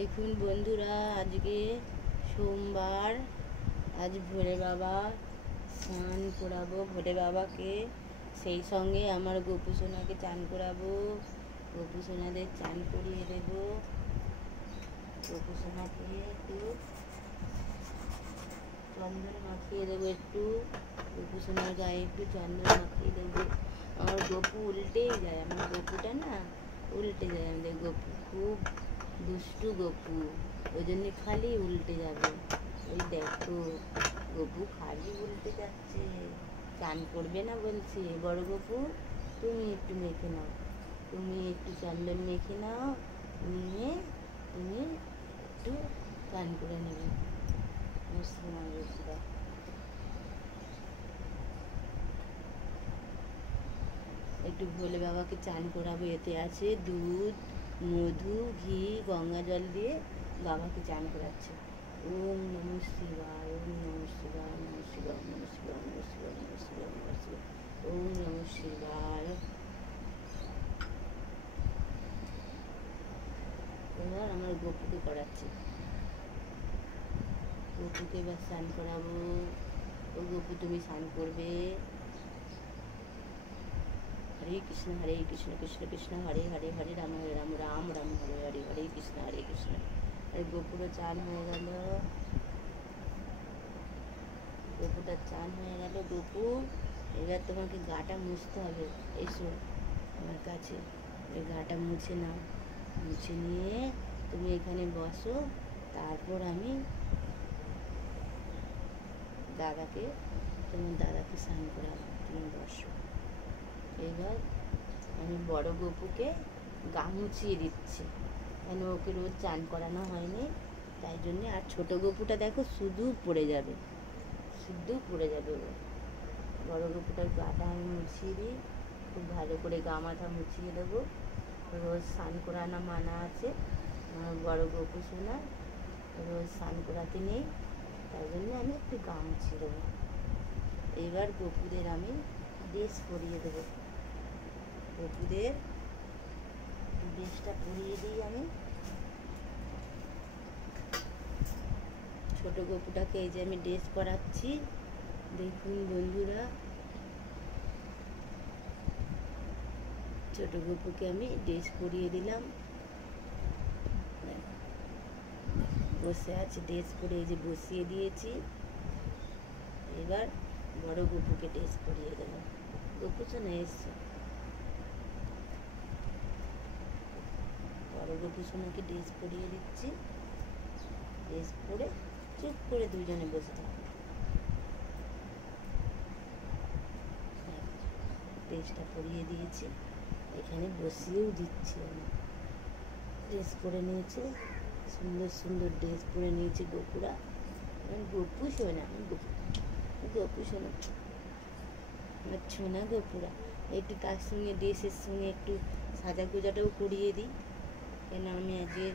দেখুন বন্ধুরা, আজকে সোমবার। আজ ভোলে বাবা স্নান করাবো ভোলে বাবাকে, সেই সঙ্গে আমার গোপু সোনাকে চান করাবো। গোপু সোনাদের চান করিয়ে দেবো। গোপু সোনাকে একটু চন্দন মাখিয়ে দেবো, একটু গোপু সোনার গায়ে একটু চন্দন মাখিয়ে দেবো। আমার গোপু উল্টেই যায়, আমার গোপুটা না উল্টে যায়। আমাদের গোপু খুব দুষ্টু গোপু, ওই জন্য খালি উল্টে যাবে। ওই দেখো গোপু খালি উল্টে যাচ্ছে। চান করবে না বলছি। বড় গোপু, তুমি একটু মেখে নাও, তুমি একটু চন্দন মেখে নাও, নিয়ে তুমি একটু চান করে নেবে। মুসলমান গোপুরা একটু ভোলে বাবাকে চান করাবো। এতে আছে দুধ, মধু, ঘি, গঙ্গা জল দিয়ে বাবাকে চান করাচ্ছে। ওম নমঃ শিবায়, ওম নমঃ শিবায়, নমঃ শিবায়, নমঃ শিবায়, নমঃ শিবায়, নমঃ শিবায়, নমঃ শিবায়, ওম নমঃ শিবায়। এবার আমার গোপুকে করাচ্ছি। গোপুকে এবার স্নান করাবো। ও গোপু, তুমি স্নান করবে। হরে কৃষ্ণ কৃষ্ণ কৃষ্ণ হরে হরে, হরে রাম রাম রাম রাম হরে হরে, হরে কৃষ্ণ কৃষ্ণ। আর গোপুরও চান হয়ে গেল। গোপুটার চান হয়ে গেল। গোপু, এবার তোমাকে গাটা মুছতে হবে। এসো আমার কাছে, ওই গাটা মুছে নাও। মুছে নিয়ে তুমি এখানে বসো, তারপর আমি দাদাকে তোমার দাদাকে স্নান করাবো। তুমি বসো। এবার আমি বড় গোপুকে গা মুছিয়ে দিচ্ছি, কেন ওকে রোজ চান করানো হয়নি, তাই জন্যে। আর ছোটো গোপুটা দেখো শুধু পড়ে যাবে, শুধু পড়ে যাবে ও। বড় গোপুটার গাটা আমি মুছিয়ে দিই, খুব ভালো করে গা মাথা মুছিয়ে দেবো। রোজ স্নান করানো মানা আছে আমার বড় গোপু সোনা, রোজ স্নান করাতে নেই, তাই জন্য আমি একটু গা মুছিয়ে দেবো। এবার গোপুদের আমি ড্রেস পরিয়ে দেবো। গোপুদের ড্রেসটা পরিয়ে দিই আমি। ছোট গোপুটাকে এই যে আমি ড্রেস পরাচ্ছি। দেখুন বন্ধুরা, ছোট গোপুকে আমি ড্রেস পরিয়ে দিলাম। বসে আছে, ড্রেস পরে এই যে বসিয়ে দিয়েছি। এবার বড় গোপুকে ড্রেস পরিয়ে দিলাম। গোপু সোনা এসছো। বড় গোপু সোনাকে ড্রেস পরিয়ে দিচ্ছি। ড্রেস পরে চুপ করে দুজনে বসে থাকবে। ড্রেসটা পরিয়ে দিয়েছি, এখানে বসিয়েও দিচ্ছি আমি। ড্রেস পরে নিয়েছে, সুন্দর সুন্দর ড্রেস পরে নিয়েছে গোপুরা। গোপু সোনা, গোপু সোনা, আমার ছোনা গোপুরা। একটু তার সঙ্গে ড্রেসের সঙ্গে একটু সাজা গোজাটাও করিয়ে দিই, কেন আমি আজকে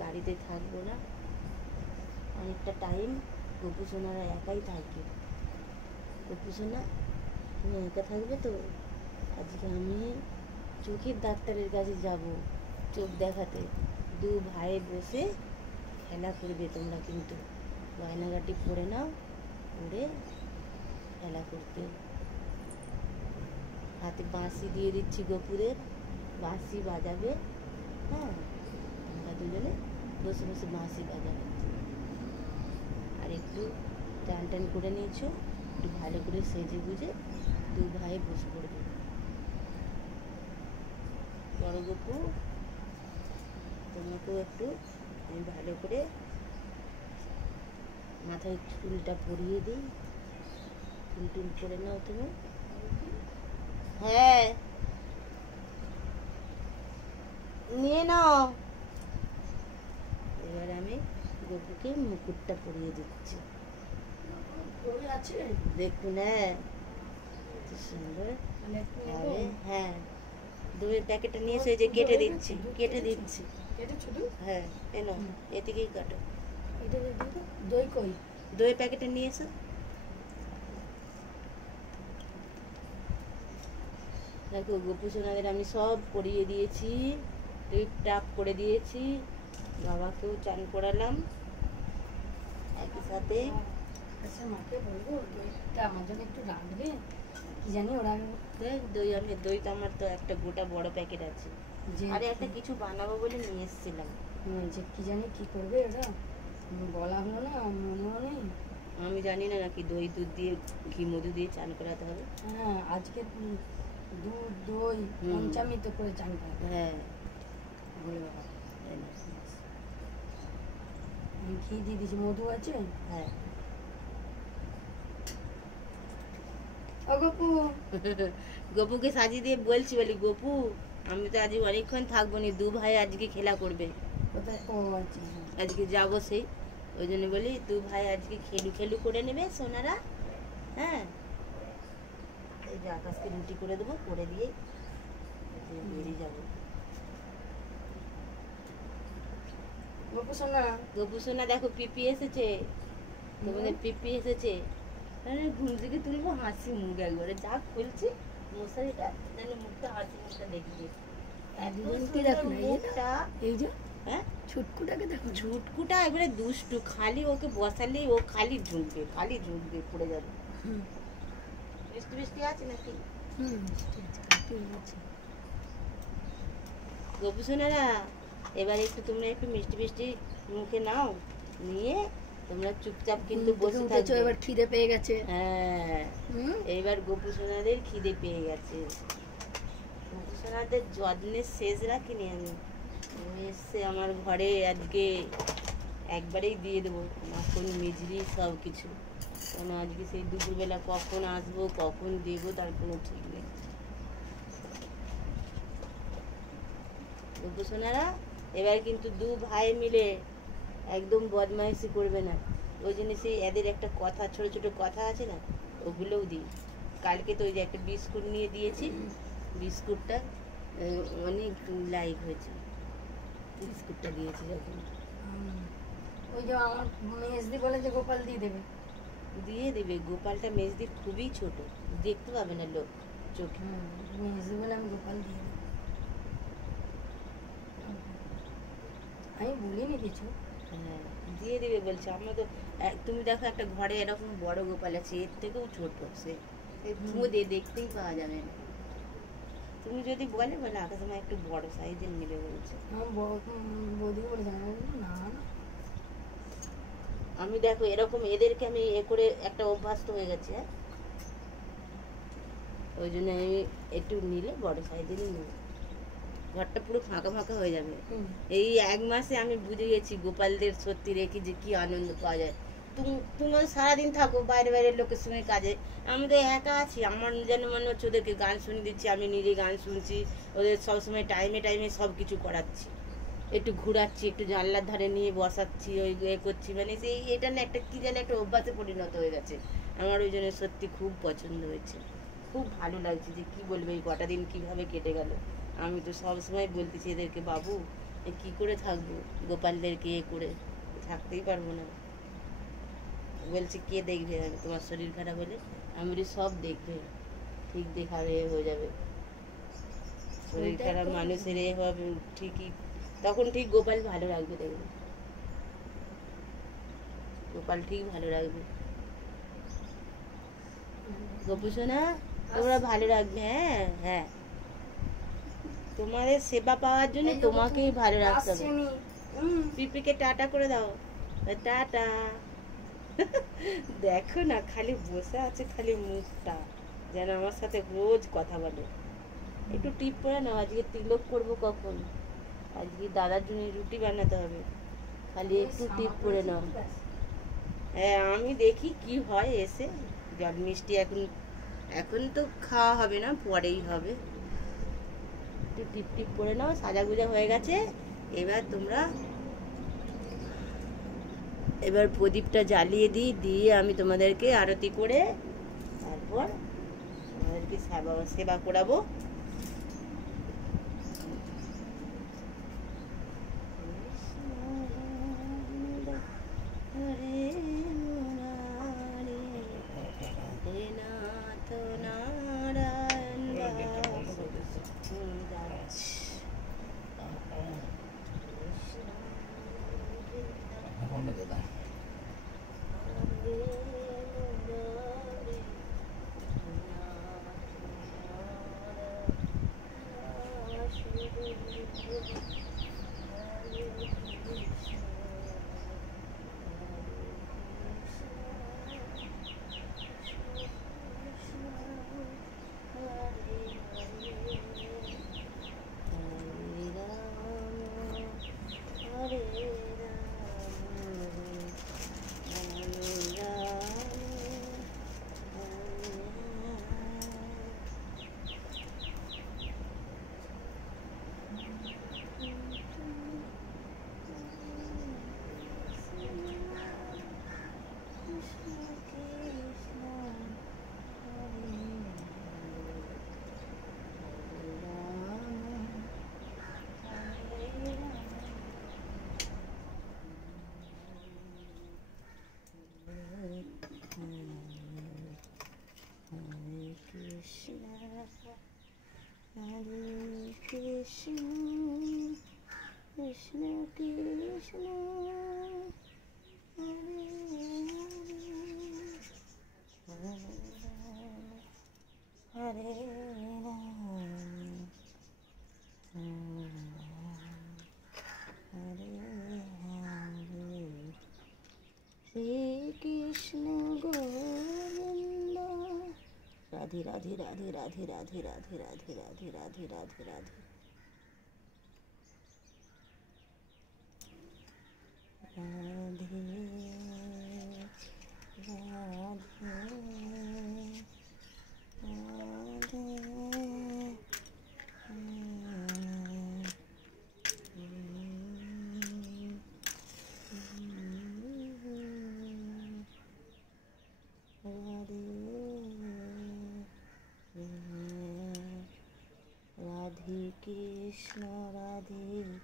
বাড়িতে থাকবো না অনেকটা টাইম। গোপু সোনারা একাই থাকে। গোপু সোনা, তুমি একা থাকবে তো? আজকে আমি চোখের ডাক্তারের কাছে যাব চোখ দেখাতে। দু ভাই বসে খেলা করবে তোমরা, কিন্তু গয়নাগাটি পরে নাও, পরে খেলা করতে। হাতে বাঁশি দিয়ে দিচ্ছি গোপুদের, বাঁশি বাজাবে। হ্যাঁ, তোমরা দুজনে বসে বসে বাঁশি বাজাবে। আর একটু টান টান করে নিয়েছো, একটু ভালো করে সেজে গুজে দু ভাই বসে পড়বে। বড় গোপু, তোমাকেও একটু আমি ভালো করে মাথায় চুলটা পরিয়ে দিই। চুল টুল করে নাও তুমি। হ্যাঁ, নিয়ে নাও। এবার আমি গোপুকে মুকুটটা পরিয়ে দিচ্ছি। দেখুন, হ্যাঁ সুন্দর। হ্যাঁ, দইয়ের প্যাকেটটা নিয়ে এসে যে কেটে দিচ্ছি, কেটে দিচ্ছি। হ্যাঁ, এনো এদিকেই কাটো। দই কই? দই প্যাকেটে নিয়ে এসো। দেখো গোপু সোনাদের আমি সব করিয়ে দিয়েছি, টিপ টাপ করে দিয়েছি। বাবাকেও চান করালাম একই সাথে। আচ্ছা মাকে বলবো দইটা আমার জন্য একটু রাখবে, কি জানি ওরা দেখ দই, আমি দই তো আমার তো একটা গোটা বড় প্যাকেট আছে, যে আরে একটা কিছু বানাবো বলে নিয়ে এসেছিলাম। যে কি জানি কি করবে ওরা, বলা হলো না, মনেও নেই। আমি জানি না নাকি দই দুধ দিয়ে ঘি মধু দিয়ে চান করাতে হবে। হ্যাঁ আজকে দুধ দই পঞ্চামৃত করে চান করাতে। হ্যাঁ ঘি দিয়ে দিয়েছি, মধু আছে। হ্যাঁ ও গপু, গপুকে সাজিয়ে দিয়ে বলছি, বলি গপু আমি তো আজকে অনেকক্ষণ থাকবো নি, দু ভাই আজকে খেলা করবে, কোথায়? ও আচ্ছা আজকে যাবো সেই, ওই জন্য বলি দু ভাই আজকে খেলু খেলু করে নেবে সোনারা। হ্যাঁ এই যে আকাশকে রুটি করে দেবো, করে দিয়ে বেরিয়ে যাবো। গপু সোনা, গপু সোনা দেখো পিপি এসেছে, তোমাদের পিপি এসেছে। আরে ঘুম থেকে তুলবো, হাসি মুখ একবারে যা খুলছি মশারিটা, যেন মুখটা হাসি মুখটা দেখছি। দুজনকে দেখো না, মুখটা এই যে হ্যাঁ ছুটকুটাকে দেখো, ঝুটকুটা এবারে দুষ্টু, খালি ওকে বসালেই ও খালি ঝুঁকবে, খালি ঝুঁকবে, পড়ে যাবে। বৃষ্টি বৃষ্টি আছে নাকি? গপু সোনারা এবার একটু তোমরা একটু মিষ্টি মিষ্টি মুখে নাও, নিয়ে তোমরা চুপচাপ কিন্তু বসে থাকবে। এবার খিদে পেয়ে গেছে। হ্যাঁ এইবার গপু সোনাদের খিদে পেয়ে গেছে। গপু সোনাদের যত্নের শেষ রাখিনি আমি, এসছে আমার ঘরে আজকে একবারেই দিয়ে দেবো মাখন মিজরি সব কিছু, কেন আজকে সেই দুপুরবেলা কখন আসবো কখন দেবো তার কোনো ঠিক নেই। গপু সোনারা এবার কিন্তু দু ভাই মিলে একদম বদমাইশি করবে না, ওই জন্য সেই এদের একটা কথা, ছোট ছোট কথা আছে না, ওগুলোও দিই। কালকে তো ওই যে একটা বিস্কুট নিয়ে দিয়েছি, বিস্কুটটা অনেক লাইক হয়েছে, বিস্কুটটা দিয়েছি যখন। ওই যে আমার মেজদি বলে যে গোপাল দিয়ে দেবে, দিয়ে দেবে, গোপালটা মেজদির খুবই ছোট, দেখতে পাবে না লোক চোখে। মেজদি বলে আমি গোপাল দিয়ে দেবো, আমি বলিনি কিছু। হ্যাঁ দিয়ে দেবে বলছে। আমরা তো তুমি দেখো একটা ঘরে এরকম বড় গোপাল আছে, এর থেকেও ছোট, সে খুঁজে দেখতেই পাওয়া যাবে না। তুমি যদি বলে আকাশ আমার একটু বড় সাইজের নেবে বলছে। বৌদিকে বলে জানা না, আমি দেখো এরকম এদেরকে আমি এ করে একটা অভ্যস্ত হয়ে গেছে, হ্যাঁ ওই জন্য আমি একটু নিলে বড় সাইজেরই নেব, ঘরটা পুরো ফাঁকা ফাঁকা হয়ে যাবে। এই এক মাসে আমি বুঝে গেছি গোপালদের সত্যি রেখে যে কি আনন্দ পাওয়া যায়। তুমি সারাদিন থাকো বাইরে বাইরের লোকের সঙ্গে কাজে, আমি তো একা আছি, আমার যেন মনে হচ্ছে ওদেরকে গান শুনে দিচ্ছি, আমি নিজে গান শুনছি, ওদের সবসময় টাইমে টাইমে সব কিছু করাচ্ছি, একটু ঘুরাচ্ছি, একটু জানলার ধারে নিয়ে বসাচ্ছি, ওই এ করছি, মানে সেই এটা না একটা কি যেন একটা অভ্যাসে পরিণত হয়ে গেছে আমার, ওই জন্য সত্যি খুব পছন্দ হয়েছে, খুব ভালো লাগছে। যে কি বলবে এই কটা দিন কীভাবে কেটে গেল। আমি তো সবসময় বলতেছি এদেরকে, বাবু কি করে থাকবো, গোপালদেরকে এ করে থাকতেই পারবো না। বলছে কে দেখবে, তোমার শরীর খারাপ হলে? আমি বলি সব দেখবে, ঠিক দেখাবে হয়ে যাবে, শরীর খারাপ মানুষের এ হবে ঠিকই, তখন ঠিক গোপাল ভালো রাখবে, দেখবে গোপাল ঠিক ভালো রাখবে। গপু সোনা তোমরা ভালো রাখবে, হ্যাঁ হ্যাঁ তোমাদের সেবা পাওয়ার জন্য তোমাকেই ভালো রাখতে হবে। পিপিকে টাটা করে দাও, টাটা। দেখো না খালি বসে আছে, খালি মুখটা যেন আমার সাথে রোজ কথা বলে। একটু টিপ করে নাও, আজকে তিলক করবো কখন, আজকে দাদার জন্য রুটি বানাতে হবে, খালি একটু টিপ করে নাও। হ্যাঁ আমি দেখি কি হয় এসে, জল মিষ্টি এখন এখন তো খাওয়া হবে না, পরেই হবে। একটু টিপ টিপ করে নাও, সাজা গুজা হয়ে গেছে। এবার তোমরা এবার প্রদীপটা জ্বালিয়ে দিই, দিয়ে আমি তোমাদেরকে আরতি করে তারপর তোমাদেরকে সেবা করাবো। Krishna Krishna Hare Hare Hare Shri Krishna Govinda Radhe Radhe Radhe Radhe Radhe Radhe Radhe Radhe Radhe Radhe Radhe Radhe Krishna Radhe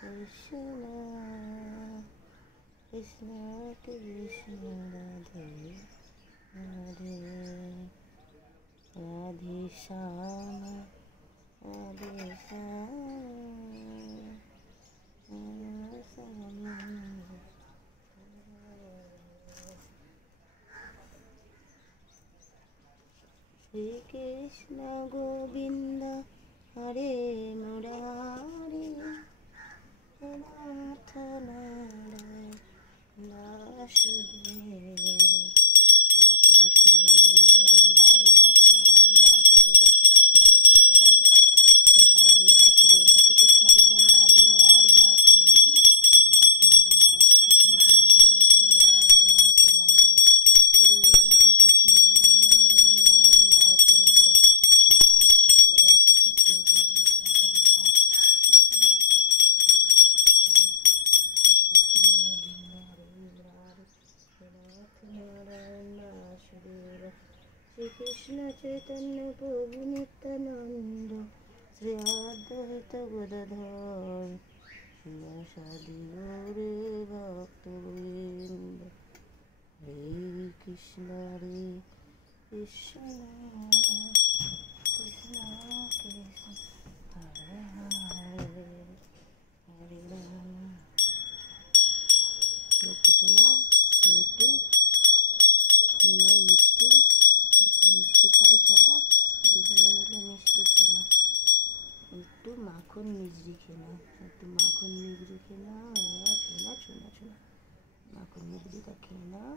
Krishna Krishna Krishna Radhe Radhe Radhe Shama Radhe Shama Shri Krishna Govinda Hare Murari Nath Narayana Vasudeva Shri Krishna Govinda Hare Murari Nath Narayana Vasudeva Shri Krishna Govinda Hare Murari Nath Narayana Shri Krishna Chaitanya Prabhu Nityananda Shri Advaita Gadadhar Shri Asadi Gauri Bhakta-vrinda Hare Krishna Krishna Krishna Hare Hare Hare Rama Krishna Mritu Krishna Mishti মিষ্টি খাও সোনা দুজনে মিলে মিষ্টি খেলা একটু মাখন misery খেলা একটু মাখন মিজরি খেলা ছোনা ছোনা ছোনা মাখন মিজরিটা খেয়ে নাও